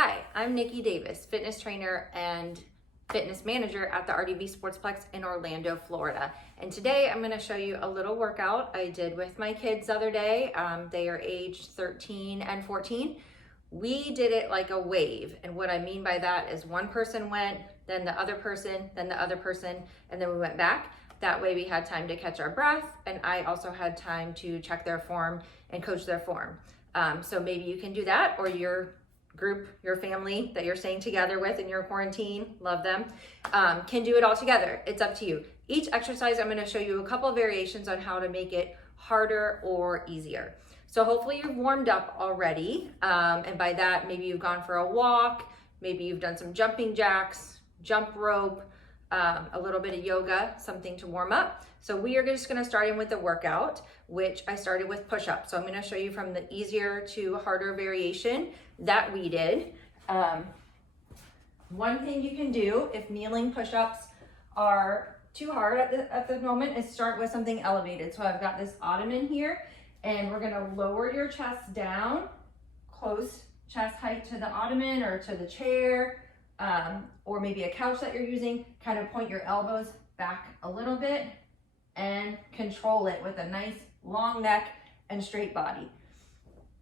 Hi, I'm Nikki Davis, fitness trainer and fitness manager at the RDV Sportsplex in Orlando, Florida. And today I'm going to show you a little workout I did with my kids the other day. They are aged 13 and 14. We did it like a wave. And what I mean by that is one person went, then the other person, then the other person, and then we went back. That way we had time to catch our breath, and I also had time to check their form and coach their form. So maybe you can do that, or your group, your family that you're staying together with in your quarantine, love them, can do it all together. It's up to you. Each exercise, I'm going to show you a couple of variations on how to make it harder or easier. So hopefully you've warmed up already, and by that, maybe you've gone for a walk, maybe you've done some jumping jacks, jump rope, a little bit of yoga, something to warm up. So we are just going to start in with the workout, which I started with push-ups. So I'm going to show you from the easier to harder variation that we did. One thing you can do if kneeling push-ups are too hard at the moment is start with something elevated. So I've got this ottoman here, and we're going to lower your chest down, close chest height to the ottoman or to the chair, or maybe a couch that you're using. Kind of point your elbows back a little bit and control it with a nice long neck and straight body.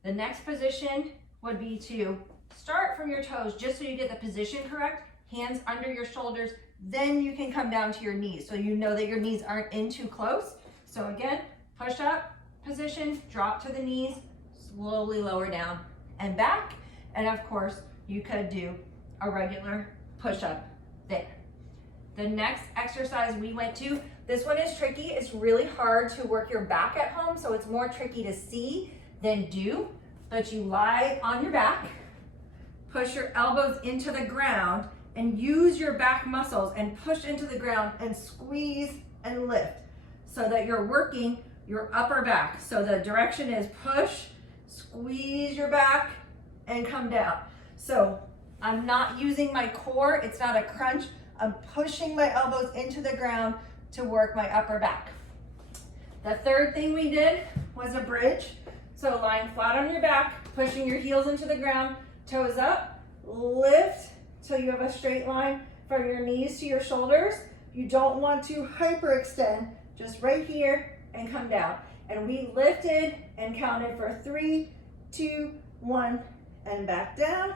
The next position would be to start from your toes just so you get the position correct, hands under your shoulders, then you can come down to your knees so you know that your knees aren't in too close. So again, push up position, drop to the knees, slowly lower down and back. And of course, you could do a regular push-up there. The next exercise we went to, this one is tricky. It's really hard to work your back at home, so it's more tricky to see than do. But you lie on your back, push your elbows into the ground, and use your back muscles and push into the ground and squeeze and lift so that you're working your upper back. So the direction is push, squeeze your back, and come down. So I'm not using my core, it's not a crunch. I'm pushing my elbows into the ground to work my upper back. The third thing we did was a bridge. So lying flat on your back, pushing your heels into the ground, toes up, lift till you have a straight line from your knees to your shoulders. You don't want to hyperextend, just right here and come down. And we lifted and counted for 3, 2, 1, and back down,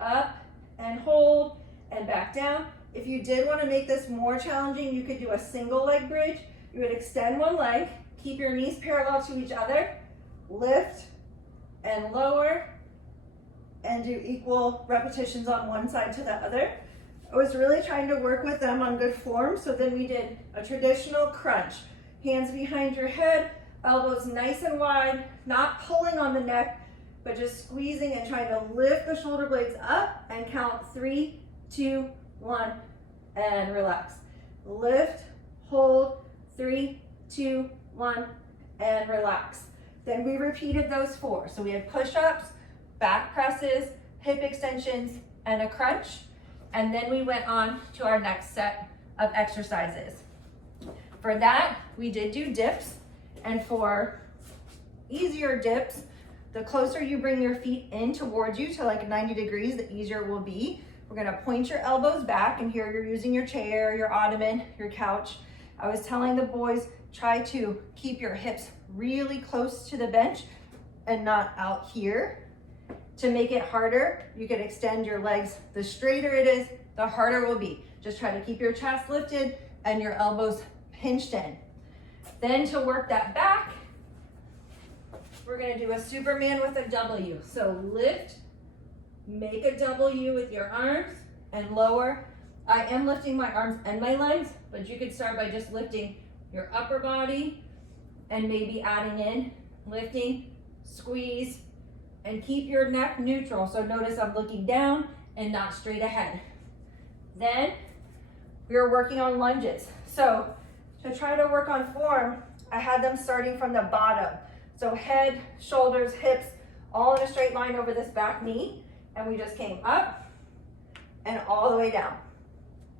up and hold and back down. If you did want to make this more challenging, you could do a single leg bridge. You would extend one leg, keep your knees parallel to each other, lift and lower, and do equal repetitions on one side to the other. I was really trying to work with them on good form, so then we did a traditional crunch. Hands behind your head, elbows nice and wide, not pulling on the neck, but just squeezing and trying to lift the shoulder blades up and count 3, 2, 1, and relax. Lift, hold, 3, 2, 1, and relax. Then we repeated those 4. So we had push-ups, back presses, hip extensions, and a crunch. And then we went on to our next set of exercises. For that, we did do dips. And for easier dips, the closer you bring your feet in towards you to like 90 degrees, the easier it will be. We're gonna point your elbows back, and here you're using your chair, your ottoman, your couch. I was telling the boys, try to keep your hips really close to the bench and not out here. To make it harder, you can extend your legs. The straighter it is, the harder it will be. Just try to keep your chest lifted and your elbows pinched in. Then to work that back, we're gonna do a Superman with a W. So lift, make a W with your arms, and lower. I am lifting my arms and my legs, but you could start by just lifting your upper body and maybe adding in, lifting, squeeze, and keep your neck neutral. So notice I'm looking down and not straight ahead. Then we're working on lunges. So to try to work on form, I had them starting from the bottom. So head, shoulders, hips, all in a straight line over this back knee. And we just came up and all the way down.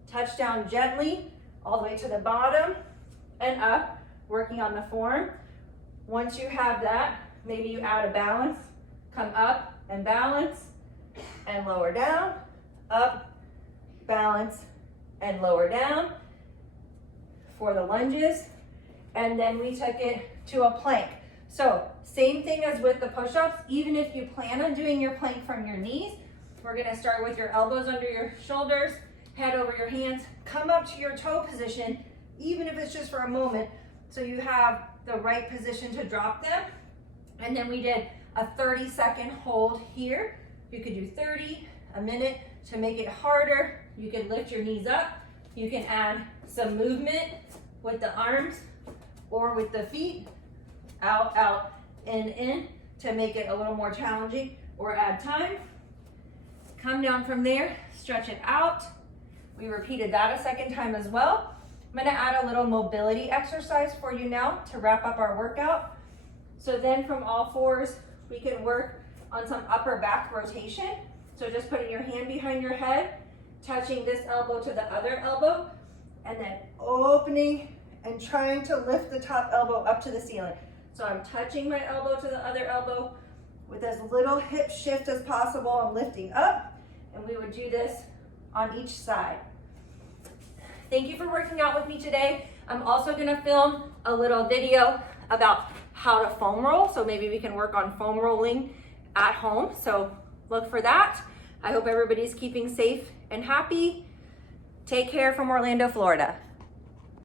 Touch down gently, all the way to the bottom and up, working on the form. Once you have that, maybe you add a balance, come up and balance, and lower down, up, balance, and lower down for the lunges. And then we took it to a plank. So same thing as with the push-ups, even if you plan on doing your plank from your knees, we're gonna start with your elbows under your shoulders, head over your hands, come up to your toe position, even if it's just for a moment, so you have the right position to drop them. And then we did a 30-second hold here. You could do 30, a minute. To make it harder, you can lift your knees up. You can add some movement with the arms or with the feet, out, out, in, to make it a little more challenging, or add time. Come down from there, stretch it out. We repeated that a second time as well. I'm gonna add a little mobility exercise for you now to wrap up our workout. So then from all fours, we can work on some upper back rotation. So just putting your hand behind your head, touching this elbow to the other elbow, and then opening and trying to lift the top elbow up to the ceiling. So I'm touching my elbow to the other elbow with as little hip shift as possible. I'm lifting up, and we would do this on each side. Thank you for working out with me today. I'm also gonna film a little video about how to foam roll. So maybe we can work on foam rolling at home. So look for that. I hope everybody's keeping safe and happy. Take care from Orlando, Florida.